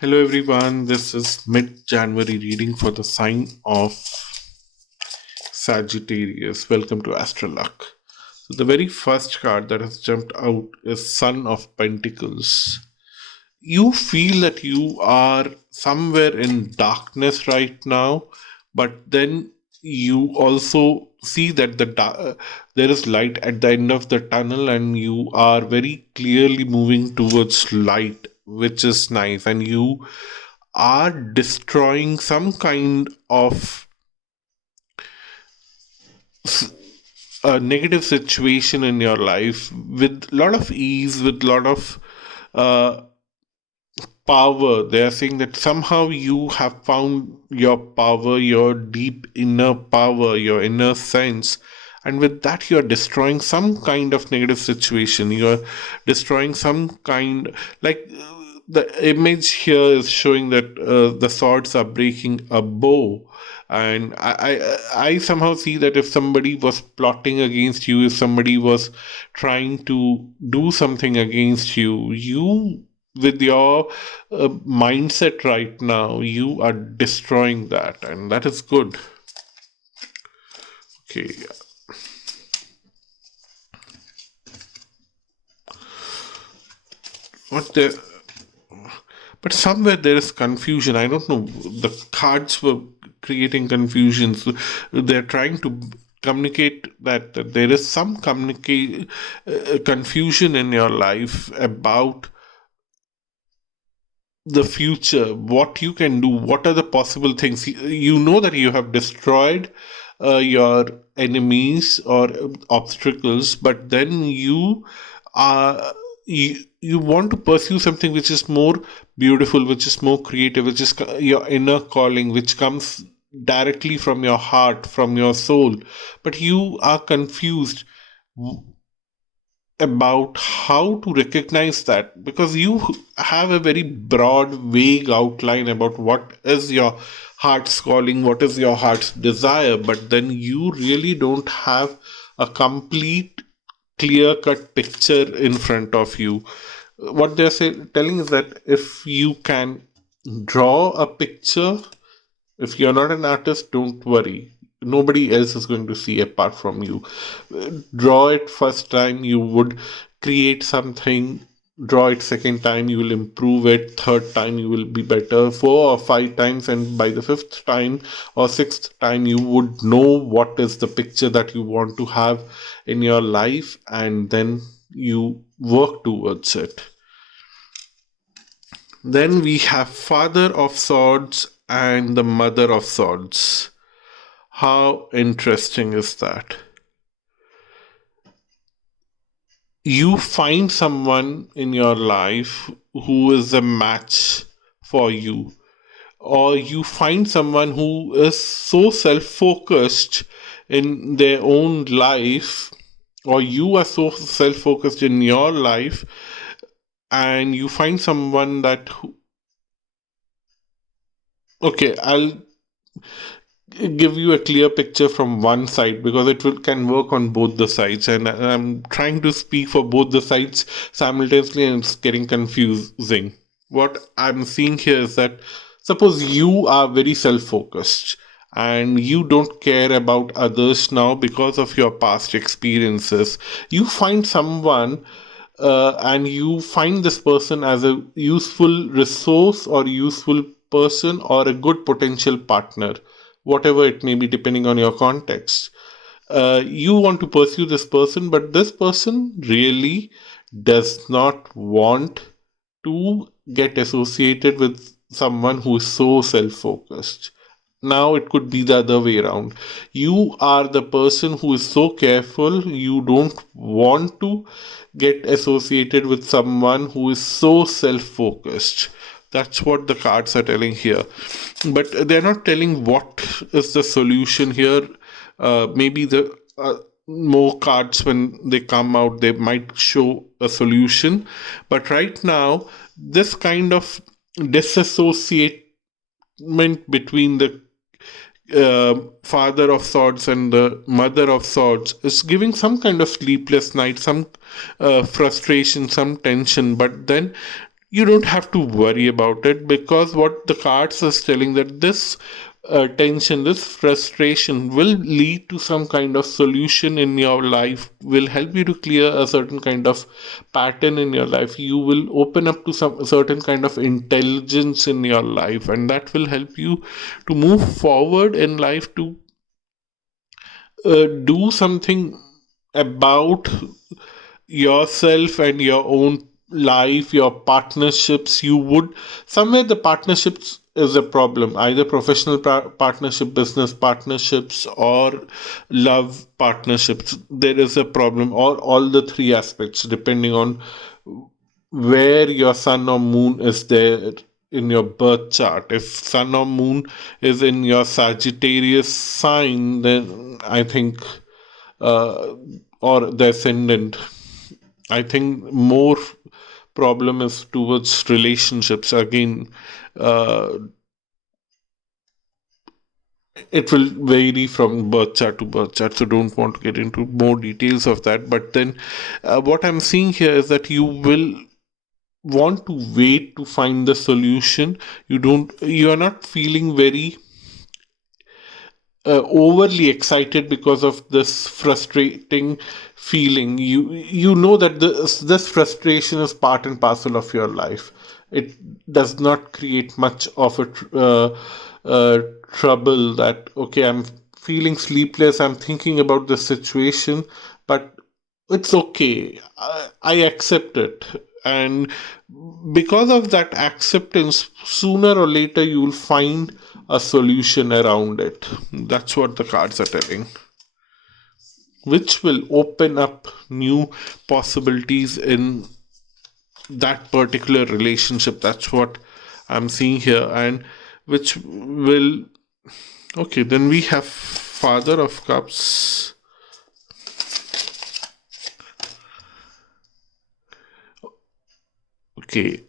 Hello everyone, this is mid-January reading for the sign of Sagittarius. Welcome to Astral. So the very first card that has jumped out is Son of Pentacles. You feel that you are somewhere in darkness right now, but then you also see that there is light at the end of the tunnel, and you are very clearly moving towards light, which is nice, and you are destroying some kind of a negative situation in your life with a lot of ease, with a lot of uh, power. They are saying that somehow you have found your power, your deep inner power, your inner sense, and with that you're destroying some kind of negative situation. You're destroying some kind, like the image here is showing that the swords are breaking a bow. And I somehow see that if somebody was plotting against you, if somebody was trying to do something against you, you, with your mindset right now, you are destroying that, and that is good. Okay. What the? But somewhere there is confusion. I don't know. The cards were creating confusion. So they're trying to communicate that there is some confusion in your life about the future, what you can do, what are the possible things. You know that you have destroyed your enemies or obstacles, but then are you want to pursue something which is more beautiful, which is more creative, which is your inner calling, which comes directly from your heart, from your soul, but you are confused about how to recognize that, because you have a very broad, vague outline about what is your heart's calling, what is your heart's desire, but then you really don't have a complete, clear cut picture in front of you. What telling is that if you can draw a picture, if you're not an artist, don't worry. Nobody else is going to see apart from you. Draw it first time, you would create something. Draw it second time, you will improve it. Third time, you will be better. 4 or 5 times, and by the fifth time or sixth time, you would know what is the picture that you want to have in your life, and then you work towards it. Then we have Father of Swords and the Mother of Swords. How interesting is that? You find someone in your life who is a match for you, or you find someone who is so self focused in their own life, or you are so self focused in your life, and you find someone that. Okay, I'll give you a clear picture from one side, because can work on both the sides, and I'm trying to speak for both the sides simultaneously, and it's getting confusing. What I'm seeing here is that, suppose you are very self-focused and you don't care about others now because of your past experiences. You find someone, and you find this person as a useful resource or useful person or a good potential partner, whatever it may be, depending on your context. You want to pursue this person, but this person really does not want to get associated with someone who is so self focused. Now it could be the other way around. You are the person who is so careful, you don't want to get associated with someone who is so self focused. That's what the cards are telling here. But they're not telling what is the solution here. Maybe the more cards, when they come out, they might show a solution. But right now, this kind of disassociate between the father of swords and the mother of swords is giving some kind of sleepless night, some frustration, some tension. But then you don't have to worry about it, because what the cards is telling, that this tension, this frustration will lead to some kind of solution in your life, will help you to clear a certain kind of pattern in your life. You will open up to some certain kind of intelligence in your life, and that will help you to move forward in life, to do something about yourself and your own life, your partnerships. You would, somewhere the partnerships is a problem, either professional partnership, business partnerships, or love partnerships. There is a problem, or all the three aspects, depending on where your sun or moon is there in your birth chart. If sun or moon is in your Sagittarius sign, then I think, uh, or the ascendant, I think more problem is towards relationships. Again, uh, it will vary from birth chart to birth chart, so don't want to get into more details of that. But then, what I'm seeing here is that you will want to wait to find the solution. You are not feeling very overly excited because of this frustrating feeling. You know that this frustration is part and parcel of your life. It does not create much of a trouble. That, okay, I'm feeling sleepless, I'm thinking about the situation, but it's okay. I accept it. And because of that acceptance, sooner or later you will find a solution around it. That's what the cards are telling, which will open up new possibilities in that particular relationship. That's what I'm seeing here. And which will, okay, then we have Father of Cups. Okay,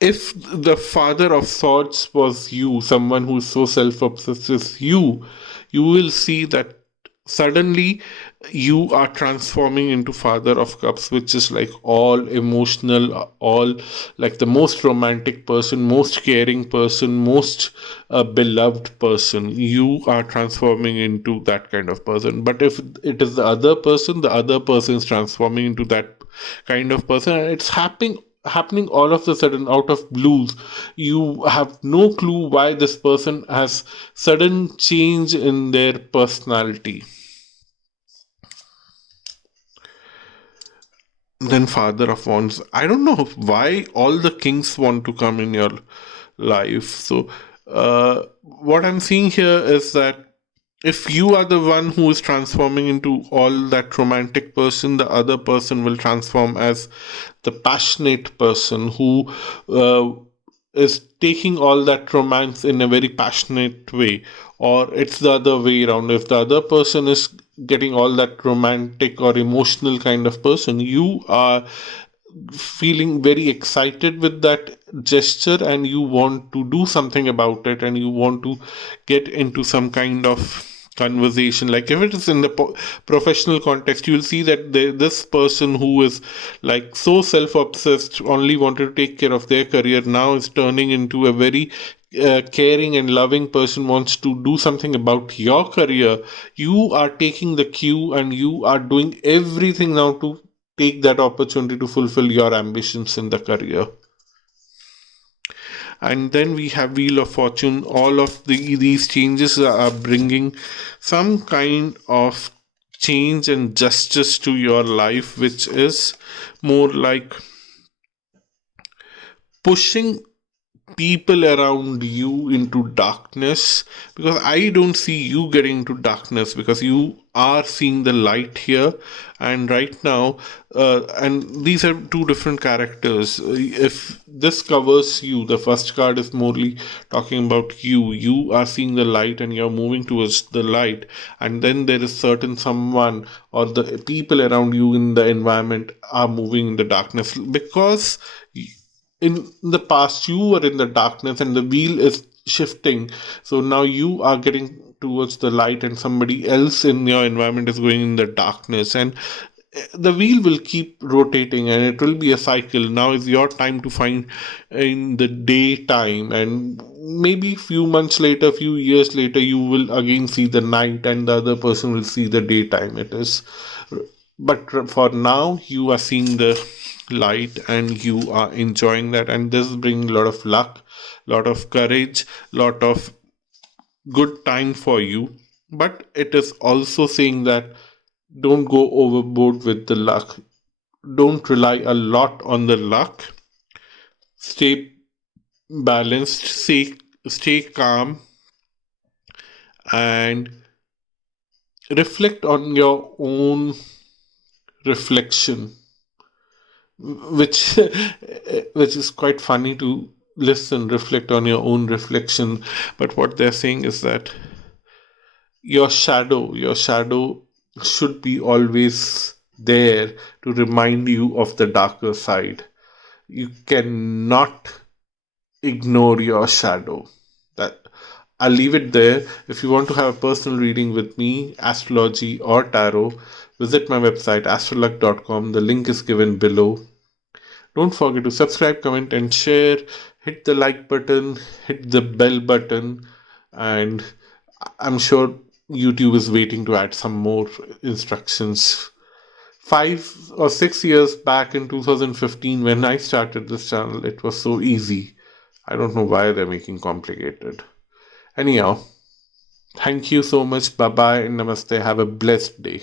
if the Father of Swords was you, someone who is so self-obsessed as you will see that suddenly you are transforming into Father of Cups, which is like all emotional, all like the most romantic person, most caring person, most beloved person. You are transforming into that kind of person. But if it is the other person is transforming into that kind of person, and it's happening all of a sudden out of blues. You have no clue why this person has sudden change in their personality. Then Father of Wands, I don't know why all the kings want to come in your life. So what I'm seeing here is that if you are the one who is transforming into all that romantic person, the other person will transform as the passionate person who uh, is taking all that romance in a very passionate way. Or it's the other way around. If the other person is getting all that romantic or emotional kind of person, you are feeling very excited with that gesture, and you want to do something about it, and you want to get into some kind of conversation. Like if it is in the professional context, you'll see that this person who is like so self-obsessed, only wanted to take care of their career, now is turning into a very caring and loving person, wants to do something about your career. You are taking the cue, and you are doing everything now to take that opportunity to fulfill your ambitions in the career. And then we have Wheel of Fortune. All of these changes are bringing some kind of change and justice to your life, which is more like pushing people around you into darkness, because I don't see you getting into darkness, because you are seeing the light here. And right now, and these are two different characters. If this covers you, the first card is morely talking about you are seeing the light and you're moving towards the light. And then there is certain someone, or the people around you in the environment are moving in the darkness, because in the past you were in the darkness and the wheel is shifting. So now you are getting towards the light, and somebody else in your environment is going in the darkness. And the wheel will keep rotating and it will be a cycle. Now is your time to find in the daytime, and maybe few months later, few years later, you will again see the night and the other person will see the daytime. It is, but for now you are seeing the light and you are enjoying that, and this brings a lot of luck, lot of courage, lot of good time for you. But it is also saying that don't go overboard with the luck. Don't rely a lot on the luck. Stay balanced, stay calm, and reflect on your own reflection, which which is quite funny to listen. Reflect on your own reflection, but what they're saying is that your shadow should be always there to remind you of the darker side. You cannot ignore your shadow. That I'll leave it there. If you want to have a personal reading with me, astrology or tarot, visit my website astroluck.com. The link is given below. Don't forget to subscribe, comment, and share. Hit the like button, hit the bell button, and I'm sure YouTube is waiting to add some more instructions. 5 or 6 years back in 2015, when I started this channel, it was so easy. I don't know why they're making complicated. Anyhow, thank you so much. Bye bye and namaste. Have a blessed day.